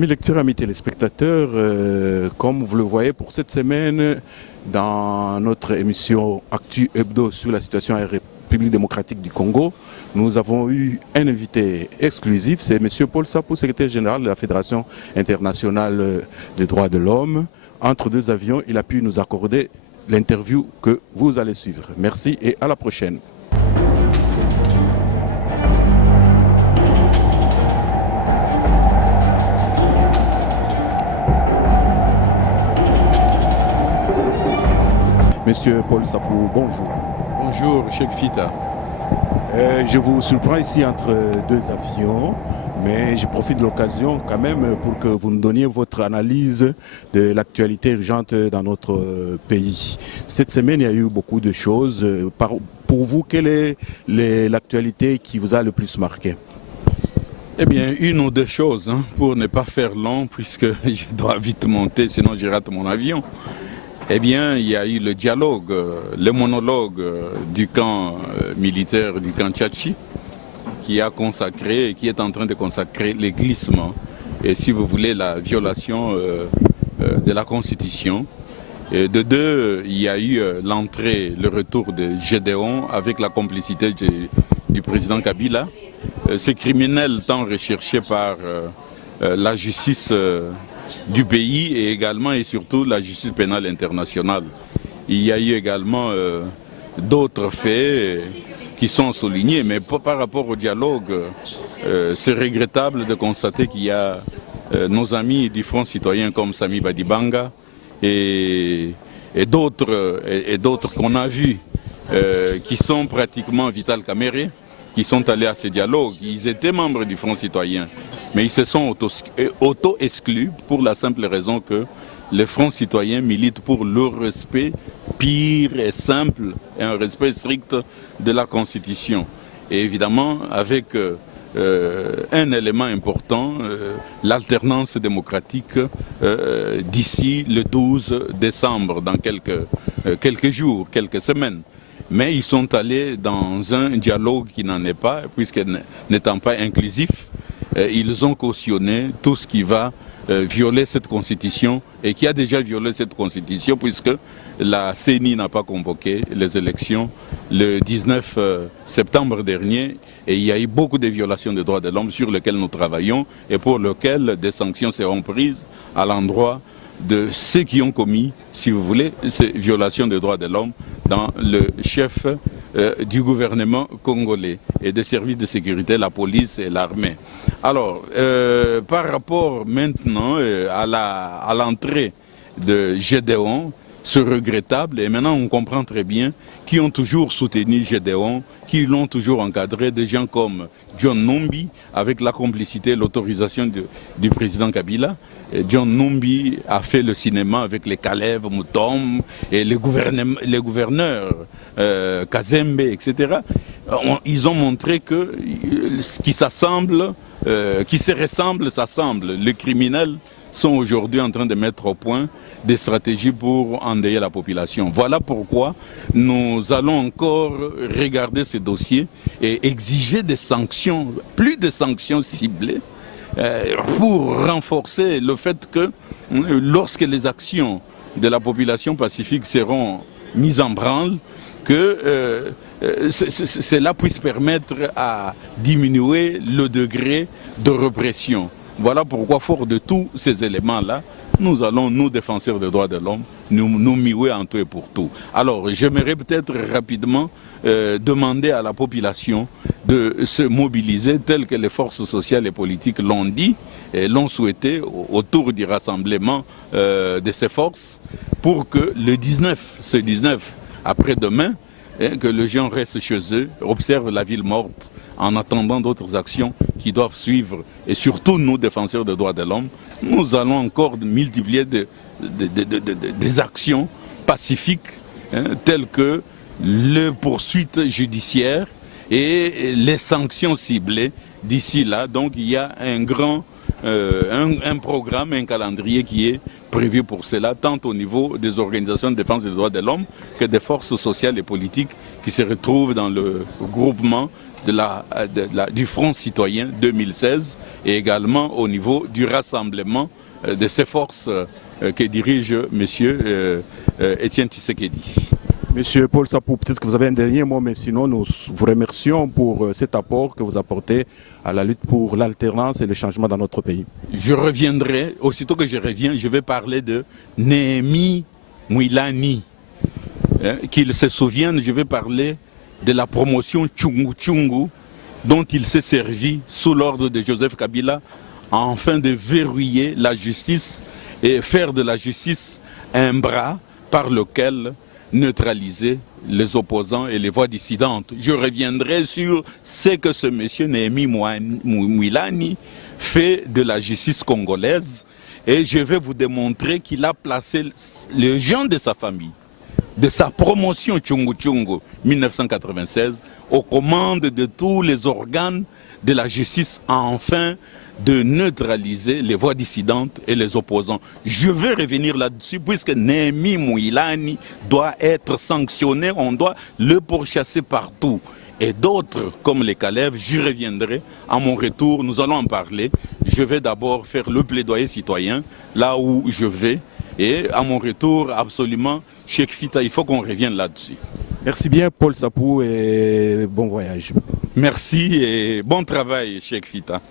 Amis lecteurs, amis téléspectateurs, comme vous le voyez pour cette semaine, dans notre émission Actu Hebdo sur la situation en République démocratique du Congo, nous avons eu un invité exclusif, c'est M. Paul Sapou, secrétaire général de la Fédération internationale des droits de l'homme. Entre deux avions, il a pu nous accorder l'interview que vous allez suivre. Merci et à la prochaine. Monsieur Paul Sapou, bonjour. Bonjour, Cheikh Fita. Je vous surprends ici entre deux avions, mais je profite de l'occasion quand même pour que vous nous donniez votre analyse de l'actualité urgente dans notre pays. Cette semaine, il y a eu beaucoup de choses. Pour vous, quelle est l'actualité qui vous a le plus marqué? Eh bien, une ou deux choses, pour ne pas faire long, puisque je dois vite monter, sinon je rate mon avion. Eh bien, il y a eu le dialogue, le monologue du camp militaire du camp Tchatchi qui est en train de consacrer les glissements et, si vous voulez, la violation de la Constitution. Et de deux, il y a eu l'entrée, le retour de Gédéon avec la complicité du président Kabila. Ces criminels tant recherchés par la justice du pays et également et surtout la justice pénale internationale. Il y a eu également d'autres faits qui sont soulignés, mais par rapport au dialogue, c'est regrettable de constater qu'il y a nos amis du Front citoyen comme Sami Badibanga et d'autres qu'on a vus qui sont pratiquement Vital Kamere, qui sont allés à ce dialogue. Ils étaient membres du Front citoyen, mais ils se sont auto-exclus pour la simple raison que les Fronts citoyens militent pour le respect pur et simple et un respect strict de la Constitution. Et évidemment, avec un élément important, l'alternance démocratique d'ici le 12 décembre, dans quelques jours, quelques semaines. Mais ils sont allés dans un dialogue qui n'en est pas, puisque n'étant pas inclusif, ils ont cautionné tout ce qui va violer cette constitution et qui a déjà violé cette constitution, puisque la CENI n'a pas convoqué les élections le 19 septembre dernier et il y a eu beaucoup de violations des droits de l'homme sur lesquelles nous travaillons et pour lesquelles des sanctions seront prises à l'endroit de ceux qui ont commis, si vous voulez, ces violations des droits de l'homme dans le chef du gouvernement congolais et des services de sécurité, la police et l'armée. Alors, par rapport maintenant à l'entrée de Gédéon, c'est regrettable et maintenant on comprend très bien qui ont toujours soutenu Gédéon, qui l'ont toujours encadré, des gens comme John Numbi, avec la complicité et l'autorisation du président Kabila. Et John Numbi a fait le cinéma avec les Kalev, Moutom et les gouverneurs Kazembe, etc. Ils ont montré que ce qui s'assemble, qui se ressemble, s'assemble. Les criminels sont aujourd'hui en train de mettre au point des stratégies pour endeuiller la population. Voilà pourquoi nous allons encore regarder ce dossier et exiger des sanctions, plus de sanctions ciblées, pour renforcer le fait que lorsque les actions de la population pacifique seront mises en branle, que cela puisse permettre à diminuer le degré de répression. Voilà pourquoi, fort de tous ces éléments-là, nous allons, nous défenseurs des droits de l'homme, nous muer en tout et pour tout. Alors, j'aimerais peut-être rapidement demander à la population de se mobiliser tel que les forces sociales et politiques l'ont dit et l'ont souhaité autour du rassemblement de ces forces pour que le 19 après-demain, que les gens restent chez eux, observent la ville morte en attendant d'autres actions qui doivent suivre. Et surtout, nous, défenseurs des droits de l'homme, nous allons encore multiplier des actions pacifiques telles que les poursuites judiciaires et les sanctions ciblées d'ici là. Donc il y a un programme, un calendrier qui est prévues pour cela, tant au niveau des organisations de défense des droits de l'homme que des forces sociales et politiques qui se retrouvent dans le groupement du Front citoyen 2016 et également au niveau du rassemblement de ces forces que dirige M. Étienne Tshisekedi. Monsieur Paul Sapou, peut-être que vous avez un dernier mot, mais sinon nous vous remercions pour cet apport que vous apportez à la lutte pour l'alternance et le changement dans notre pays. Je reviendrai, aussitôt que je reviens, je vais parler de Néhémie Mouilani. Qu'il se souvienne, je vais parler de la promotion Tchungu Tchungu dont il s'est servi sous l'ordre de Joseph Kabila afin de verrouiller la justice et faire de la justice un bras par lequel neutraliser les opposants et les voix dissidentes. Je reviendrai sur ce que ce monsieur Néhémie Mouilani fait de la justice congolaise et je vais vous démontrer qu'il a placé les gens de sa famille, de sa promotion Tchungu Tchungu 1996 aux commandes de tous les organes de la justice afin de neutraliser les voix dissidentes et les opposants. Je vais revenir là-dessus puisque Néhémie Mouilani doit être sanctionné, on doit le pourchasser partout. Et d'autres, comme les Calèves, j'y reviendrai. À mon retour, nous allons en parler. Je vais d'abord faire le plaidoyer citoyen, là où je vais. Et à mon retour, absolument, Cheikh Fita, il faut qu'on revienne là-dessus. Merci bien Paul Sapou et bon voyage. Merci et bon travail Cheikh Fita.